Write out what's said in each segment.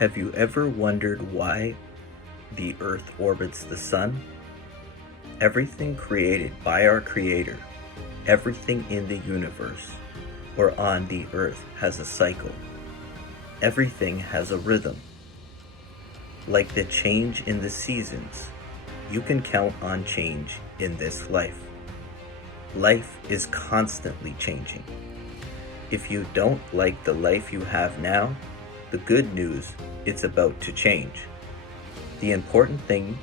Have you ever wondered why the Earth orbits the Sun? Everything created by our Creator, everything in the universe or on the Earth has a cycle. Everything has a rhythm. Like the change in the seasons, you can count on change in this life. Life is constantly changing. If you don't like the life you have now, the good news, it's about to change. The important thing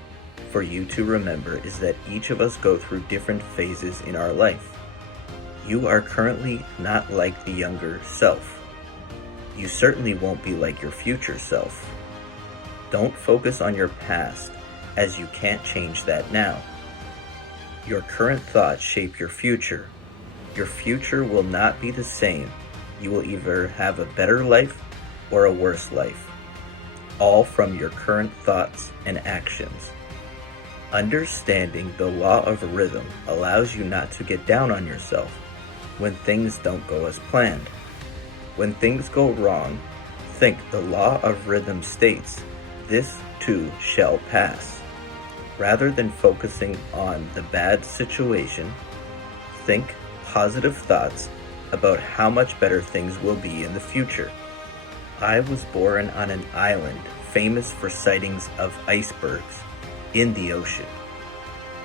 for you to remember is that each of us go through different phases in our life. You are currently not like the younger self. You certainly won't be like your future self. Don't focus on your past, as you can't change that now. Your current thoughts shape your future. Your future will not be the same. You will either have a better life or a worse life, all from your current thoughts and actions. Understanding the law of rhythm allows you not to get down on yourself when things don't go as planned. When things go wrong, think the law of rhythm states, "This too shall pass." Rather than focusing on the bad situation, think positive thoughts about how much better things will be in the future. I was born on an island famous for sightings of icebergs in the ocean.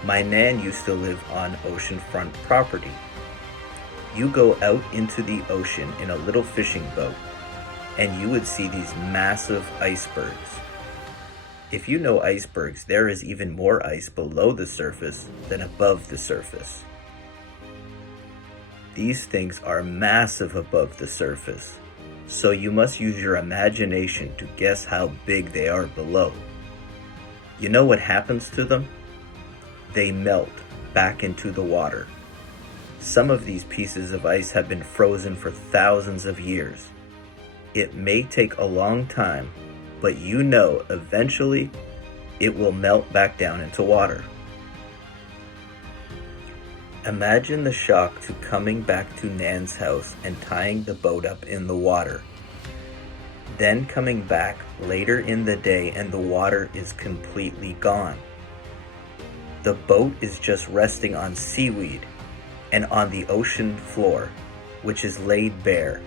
My nan used to live on oceanfront property. You go out into the ocean in a little fishing boat, and you would see these massive icebergs. If you know icebergs, there is even more ice below the surface than above the surface. These things are massive above the surface, so you must use your imagination to guess how big they are below. You know what happens to them? They melt back into the water. Some of these pieces of ice have been frozen for thousands of years. It may take a long time, but you know eventually it will melt back down into water. Imagine the shock to coming back to Nan's house and tying the boat up in the water. Then coming back later in the day and the water is completely gone. The boat is just resting on seaweed and on the ocean floor, which is laid bare.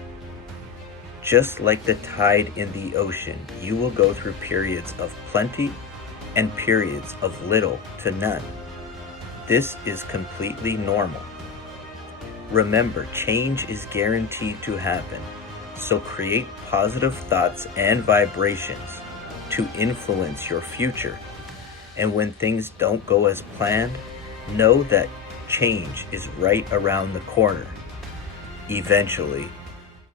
Just like the tide in the ocean, you will go through periods of plenty and periods of little to none. This is completely normal. Remember, change is guaranteed to happen, so create positive thoughts and vibrations to influence your future. And when things don't go as planned, know that change is right around the corner. Eventually,